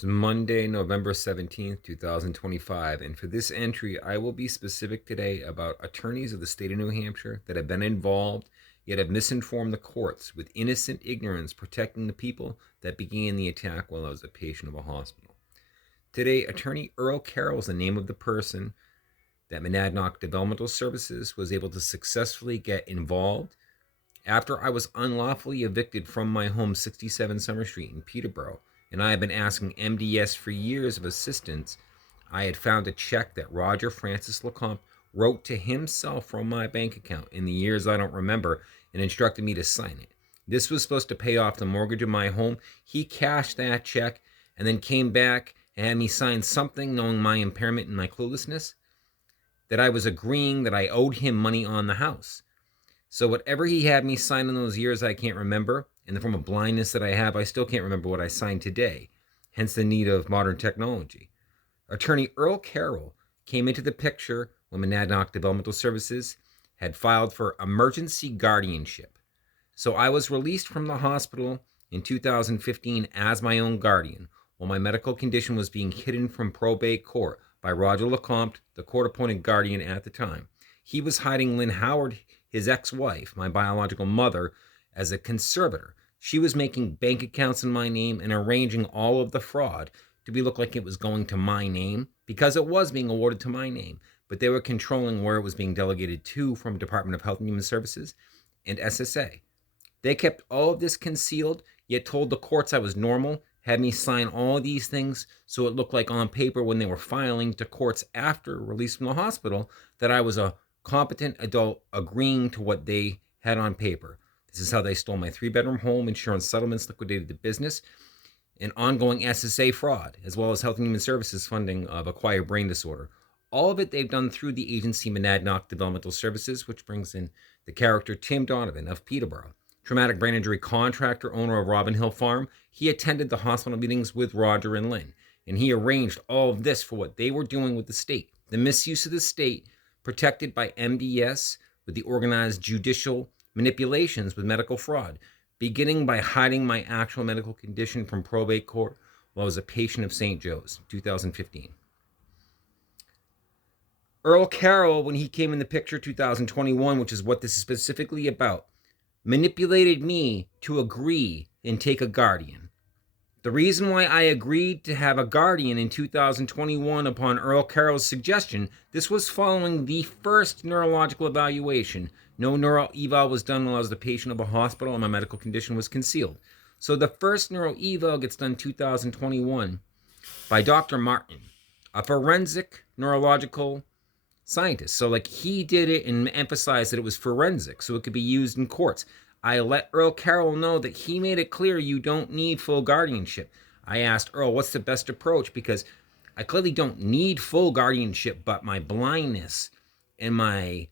It's Monday, November 17th, 2025, and for this entry, I will be specific today about attorneys of the state of New Hampshire that have been involved yet have misinformed the courts with innocent ignorance protecting the people that began the attack while I was a patient of a hospital. Today, attorney Earl Carrel is the name of the person that Monadnock Developmental Services was able to successfully get involved after I was unlawfully evicted from my home, 67 Summer Street in Peterborough, and I have been asking MDS for years of assistance. I had found a check that Roger Francis LeComte wrote to himself from my bank account in the years I don't remember and instructed me to sign it. This was supposed to pay off the mortgage of my home. He cashed that check and then came back and had me sign something, knowing my impairment and my cluelessness, that I was agreeing that I owed him money on the house. So whatever he had me sign in those years, I can't remember. In the form of blindness that I have, I still can't remember what I signed today, hence the need of modern technology. Attorney Earl Carrel came into the picture when Monadnock Developmental Services had filed for emergency guardianship. So I was released from the hospital in 2015 as my own guardian, while my medical condition was being hidden from probate court by Roger LeComte, the court-appointed guardian at the time. He was hiding Lynn Howard, his ex-wife, my biological mother, as a conservator. She was making bank accounts in my name and arranging all of the fraud to look like it was going to my name because it was being awarded to my name, but they were controlling where it was being delegated to from Department of Health and Human Services and SSA. They kept all of this concealed, yet told the courts I was normal, had me sign all these things so it looked like on paper when they were filing to courts after release from the hospital that I was a competent adult agreeing to what they had on paper. This is how they stole my 3-bedroom home, insurance settlements, liquidated the business, and ongoing SSA fraud, as well as Health and Human Services funding of acquired brain disorder. All of it they've done through the agency Monadnock Developmental Services, which brings in the character Tim Donovan of Peterborough. Traumatic brain injury contractor, owner of Robin Hill Farm. He attended the hospital meetings with Roger and Lynn, and he arranged all of this for what they were doing with the state. The misuse of the state, protected by MDS with the organized judicial manipulations with medical fraud, beginning by hiding my actual medical condition from probate court while I was a patient of St. Joe's, 2015. Earl Carrel, when he came in the picture 2021, which is what this is specifically about, manipulated me to agree and take a guardian. The reason why I agreed to have a guardian in 2021 upon Earl Carrel's suggestion, this was following the first neurological evaluation. No neural eval was done while I was the patient of a hospital and my medical condition was concealed. So the first neuro eval gets done 2021 by Dr. Martin, a forensic neurological scientist. So he did it and emphasized that it was forensic so it could be used in courts. I let Earl Carrel know that he made it clear you don't need full guardianship. I asked Earl, what's the best approach? Because I clearly don't need full guardianship, but my blindness and my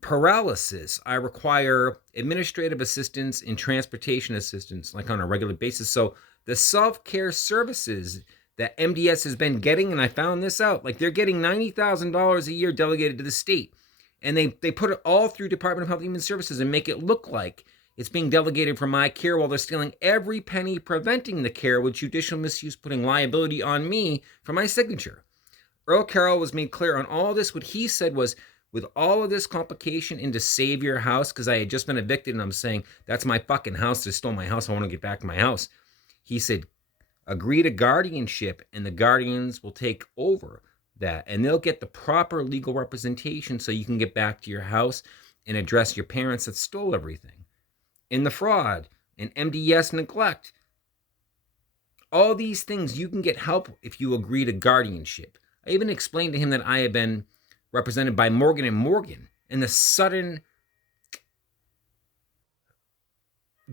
paralysis, I require administrative assistance and transportation assistance on a regular basis. So the self-care services that MDS has been getting, and I found this out, they're getting $90,000 a year delegated to the state. And they put it all through Department of Health and Human Services and make it look like it's being delegated for my care while they're stealing every penny preventing the care with judicial misuse, putting liability on me for my signature. Earl Carrel was made clear on all this. What he said was, with all of this complication and to save your house, because I had just been evicted and I'm saying, that's my fucking house. They stole my house. I want to get back to my house. He said, agree to guardianship and the guardians will take over that and they'll get the proper legal representation so you can get back to your house and address your parents that stole everything. In the fraud and MDS neglect, all these things, you can get help if you agree to guardianship. I even explained to him that I had been represented by Morgan & Morgan and the sudden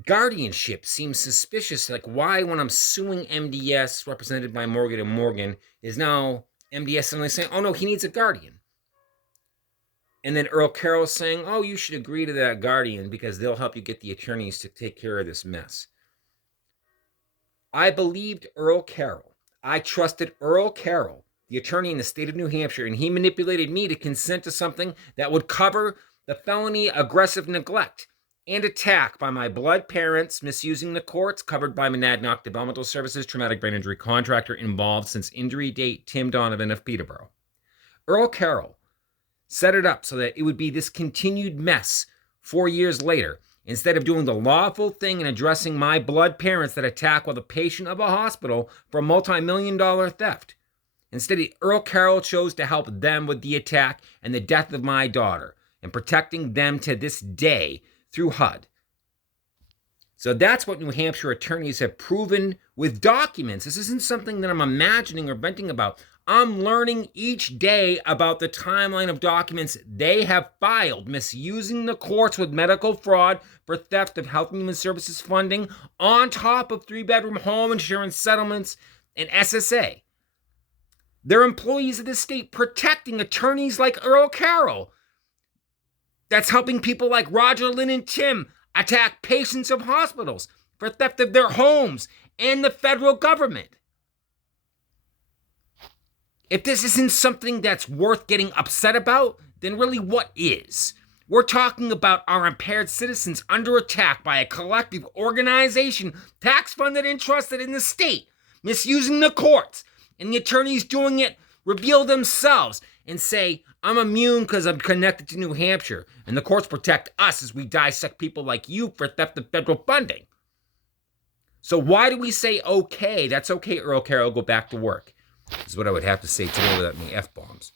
guardianship seems suspicious. Why, when I'm suing MDS represented by Morgan & Morgan, is now MDS suddenly saying, oh no, he needs a guardian. And then Earl Carrel saying, oh, you should agree to that guardian because they'll help you get the attorneys to take care of this mess. I believed Earl Carrel. I trusted Earl Carrel, the attorney in the state of New Hampshire, and he manipulated me to consent to something that would cover the felony aggressive neglect. and attack by my blood parents, misusing the courts, covered by Monadnock Developmental Services, traumatic brain injury contractor involved since injury date, Tim Donovan of Peterborough. Earl Carrel set it up so that it would be this continued mess 4 years later. Instead of doing the lawful thing and addressing my blood parents that attack while the patient of a hospital for a multi-million-dollar theft. Instead, Earl Carrel chose to help them with the attack and the death of my daughter and protecting them to this day through HUD. So that's what New Hampshire attorneys have proven with documents. This isn't something that I'm imagining or venting about. I'm learning each day about the timeline of documents they have filed, misusing the courts with medical fraud for theft of Health and Human Services funding, on top of 3-bedroom home insurance settlements and SSA. They're employees of the state protecting attorneys like Earl Carrel. That's helping people like Roger, Lynn, and Tim attack patients of hospitals for theft of their homes and the federal government. If this isn't something that's worth getting upset about, then really what is? We're talking about our impaired citizens under attack by a collective organization, tax-funded and trusted in the state, misusing the courts, and the attorneys doing it reveal themselves and say, I'm immune because I'm connected to New Hampshire, and the courts protect us as we dissect people like you for theft of federal funding. So why do we say, okay, that's okay, Earl Carrel, go back to work? This is what I would have to say today without any F-bombs.